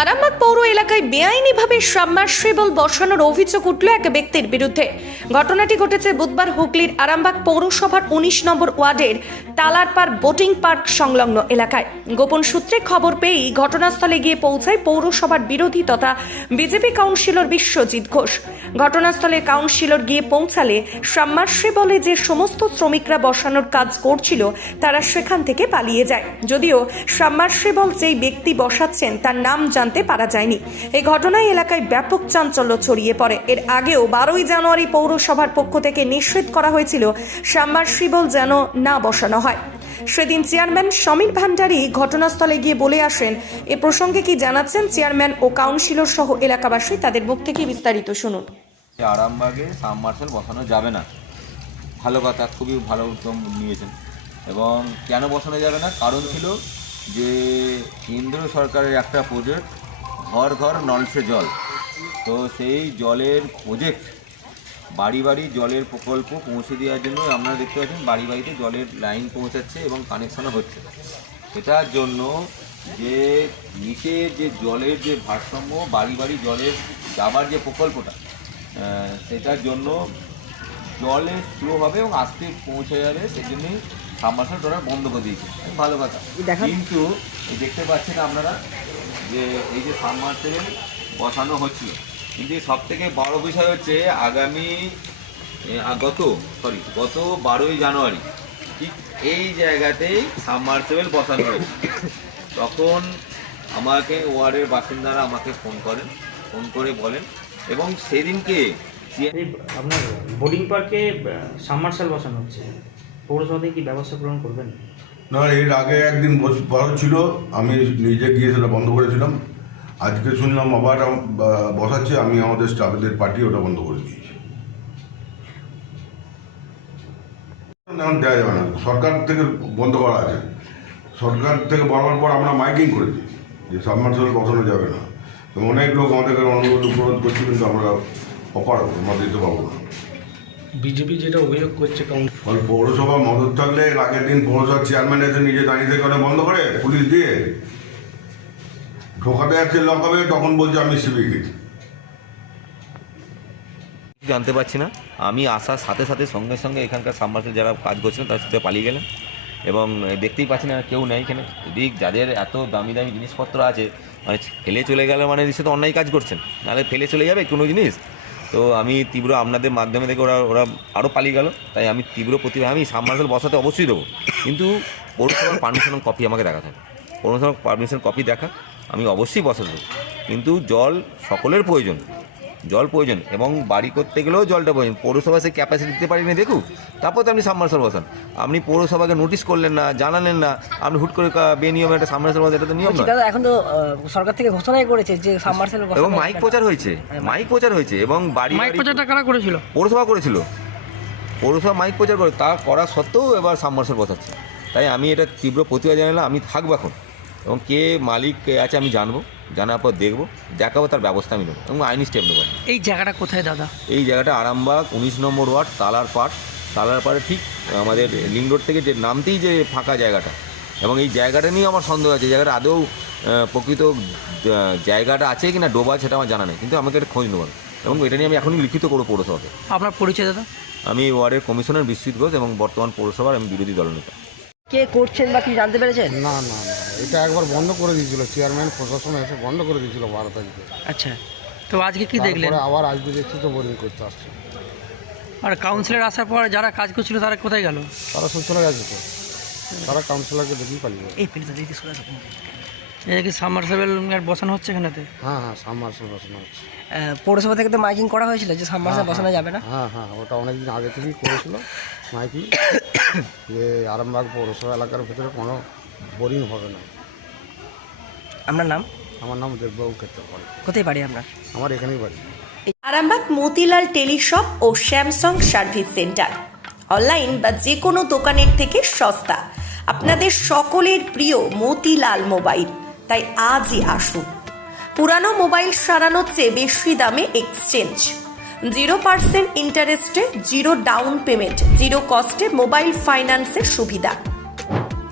আরামবাগ পৌর এলাকায় বেআইনিভাবে সাবমার্সিবল বসানোর অভিযোগ উঠল এক ব্যক্তির বিরুদ্ধে। ঘটনাটি ঘটেছে বুধবার হুগলির আরামবাগ পৌরসভার উনিশ নম্বর ওয়ার্ডের তালারপাড় বোটিং পার্ক সংলগ্ন এলাকায়। গোপন সূত্রে খবর পেয়েই ঘটনাস্থলে গিয়ে পৌঁছায় পৌরসভার বিরোধী তথা বিজেপি কাউন্সিলর বিশ্বজিৎ ঘোষ। ঘটনাস্থলে কাউন্সিলর গিয়ে পৌঁছালে সাবমার্সিবলে যে সমস্ত শ্রমিকরা বসানোর কাজ করছিল, তারা সেখান থেকে পালিয়ে যায়। যদিও সাবমার্সিবল যেই ব্যক্তি বসাচ্ছেন, তার নাম জানতে পারা যায়নি। এই ঘটনায় এলাকায় ব্যাপক চাঞ্চল্য ছড়িয়ে পড়ে। এর আগেও বারোই জানুয়ারি পৌরসভার পক্ষ থেকে নিষেধ করা হয়েছিল সাবমার্সিবল যেন না বসানো হয়। সেদিন চেয়ারম্যান সমীর ভান্ডারী ঘটনাস্থলে গিয়ে বলে আসেন, এ প্রসঙ্গে কি জানাচ্ছেন চেয়ারম্যান ও কাউন্সিলর সহ এলাকাবাসী? তাদের মুখ থেকে বিস্তারিত শুনুন। আরামবাগে সাবমার্শাল বসানো যাবে না। ভালো কথা, খুবই ভালো উদ্যম নিয়েছেন। এবং কেন বসানো যাবে না? কারণ ছিল যে কেন্দ্র সরকারের একটা প্রজেক্ট ঘর ঘর নলসে জল। তো সেই জলের প্রজেক্ট বাড়ি বাড়ি জলের প্রকল্প পৌঁছে দেওয়ার জন্য আপনারা দেখতে পাচ্ছেন বাড়ি বাড়িতে জলের লাইন পৌঁছাচ্ছে এবং কানেকশনও হচ্ছে। এটার জন্য যে নিচে যে জলের যে ভারসাম্য বাড়ি বাড়ি জলের যাবার যে প্রকল্পটা সেটার জন্য জলে স্লো হবে এবং আস্তে পৌঁছে যাবে সেই জন্যই সাবমার্শাল ডলার বন্ধ করে দিয়েছে। ভালো কথা। কিন্তু দেখতে পাচ্ছেন আপনারা যে এই যে সাবমার্শাল বসানো হচ্ছিল কিন্তু সব থেকে বড় বিষয় হচ্ছে আগামী গত সরি গত বারোই জানুয়ারি ঠিক এই জায়গাতেই সাবমার্সেবল বসানো হয়েছে। তখন আমাকে ওয়ার্ডের বাসিন্দারা আমাকে ফোন করেন ফোন করে বলেন এবং সেদিনকে আপনার বোর্ডিং পার্কে সাবমার্শাল বসানো হচ্ছে। পৌরসভাতে কি ব্যবস্থা গ্রহণ করবেন? না এর আগে একদিন বস- বড় ছিল আমি নিজে গিয়ে সেটা বন্ধ করেছিলাম। আজকে শুনলাম আবার বসাচ্ছে আমি আমাদের স্টাফেদের পার্টি ওটা বন্ধ করে দিয়েছি। দেওয়া যাবে না সরকার থেকে বন্ধ করা আছে। সরকার থেকে বলার পর আমরা মাইকিং করেছি যে সাবমার্সেল বসানো যাবে না। তো অনেক লোক আমাদের কাছে অনুরোধ উপরোধ করছে কিন্তু আমরা অপারক আমরা দিতে পারব না। বিজেপি যেটা অভিযোগ করছে কারণ পৌরসভা মদত থাকলে আগের দিন পৌরসভার চেয়ারম্যান এসে নিজে দাঁড়িয়ে থেকে বন্ধ করে পুলিশ দিয়ে ঢোকাতে যাচ্ছে লকাবে তখন বলছে আমি সিভিক জানতে পারছি না। আমি আসার সাথে সাথে সঙ্গে সঙ্গে এখানকার সাবমার্সেল যারা কাজ করছিলেন তার সাথে পালিয়ে গেলেন এবং দেখতেই পাচ্ছি না কেউ নেই এখানে। এদিক যাদের এত দামি দামি জিনিসপত্র আছে মানে ফেলে চলে গেলে মানে নিশ্চয় তো অন্যায় কাজ করছেন। নাহলে ফেলে চলে যাবে কোনো জিনিস? তো আমি তীব্র আপনাদের মাধ্যমে থেকে ওরা ওরা আরও পালিয়ে গেল। তাই আমি তীব্র প্রতিভা, আমি সাবমার্সেল বসাতে অবশ্যই দেবো। কিন্তু পৌরসভার পারমিশন কপি আমাকে দেখাতে হবে পৌরসভার পারমিশন কপি দেখা। আমি অবশ্যই বসাতে দেবো কিন্তু জল সকলের প্রয়োজন। জল প্রয়োজন এবং বাড়ি করতে গেলেও জলটা প্রয়োজন। পৌরসভা সে ক্যাপাসিটি দিতে পারিনি দেখুক। তারপর তো আপনি সাবমার্সাল বসান। আপনি পৌরসভাকে নোটিশ করলেন না জানালেন না আপনি হুট করে কা- বেনিয়মে একটা সাবমার্সাল বসান এটা তো নিয়ম না দাদা এখন তো সরকার থেকে ঘোষণাই করেছে যে সাবমার্সেল এবং মাইক প্রচার হয়েছে। মাইক প্রচার হয়েছে এবং বাড়ি মাইক প্রচারটা কারা করেছিল? পৌরসভা করেছিল। পৌরসভা মাইক প্রচার করে তা করা সত্ত্বেও এবার সাবমার্সাল বসাচ্ছে। তাই আমি এটা তীব্র প্রতিবাদ জানালাম। আমি থাকব এখন। এবং কে মালিক কে আছে আমি জানব। জানার পর দেখব দেখাবো তার ব্যবস্থা আমি নেব এবং আইনি স্টেপ নেব। এই জায়গাটা কোথায় দাদা? এই জায়গাটা আরামবাগ উনিশ নম্বর ওয়ার্ড তালার পাট তালার পাড়ে ঠিক আমাদের লিং রোড থেকে যে নামতেই যে ফাঁকা জায়গাটা। এবং এই জায়গাটা নিয়ে আমার সন্দেহ আছে। জায়গাটা আদৌ প্রকৃত জায়গাটা আছে কি না ডোবা সেটা আমার জানা নেই। কিন্তু আমাকে এটা খোঁজ নেব। এবং এটা নিয়ে আমি এখনই লিখিত করব পৌরসভাকে। আপনার পরিচয় দাদা? আমি এই ওয়ার্ডের কমিশনার বিশ্বজিৎ ঘোষ এবং বর্তমান পৌরসভার আমি বিরোধী দলনেতা। কে করছেন বা কি জানতে পেরেছেন? না না না। এটা একবার বন্ধ করে দিয়েছিল চেয়ারম্যান প্রশাসন এসে বন্ধ করে দিয়েছিল বারো তারিখে। আচ্ছা তো আজকে কি দেখলেন? তারপরে আবার আজকে দেখছি তো বোরিং করতে আসছে। আর কাউন্সিলর আসার পর যারা কাজ করছিল তারা কোথায় গেল? তারা সব চলে গেছে তো। তারা কাউন্সিলরকে দেখেই পালিয়ে গেছে। এই এটা কি সাবমার্সেবল বসানো হচ্ছে এখানেতে হ্যাঁ হ্যাঁ সাবমার্সেল বসানো হচ্ছে। আহ, পৌরসভা থেকে তো মাইকিং করা হয়েছিল যে সাবমার্সেল বসানো যাবে না? হ্যাঁ হ্যাঁ ওটা অনেকদিন আগে থেকেই করেছিল মাইকি। যে আরামবাগ পৌরসভা এলাকার ভিতরে কোনো বোরিং হবে না। আপনার নাম? আমার নাম দেববাবু ক্ষেত্রে কোথায় বাড়ি আপনার? আমার এখানেই বাড়ি। আরামবাগ মতিলাল টেলিশপ ও স্যামসাং সার্ভিস সেন্টার। অনলাইন বা যে কোনো দোকানের থেকে সস্তা। আপনাদের সকলের প্রিয় মতিলাল মোবাইল। তাই আজই আসুন। পুরানো মোবাইল সারানোর চেয়ে বেশি দামে এক্সচেঞ্জ। জিরো পার্সেন্ট ইন্টারেস্টে জিরো ডাউন পেমেন্ট জিরো কস্টে মোবাইল ফাইন্যান্সের সুবিধা।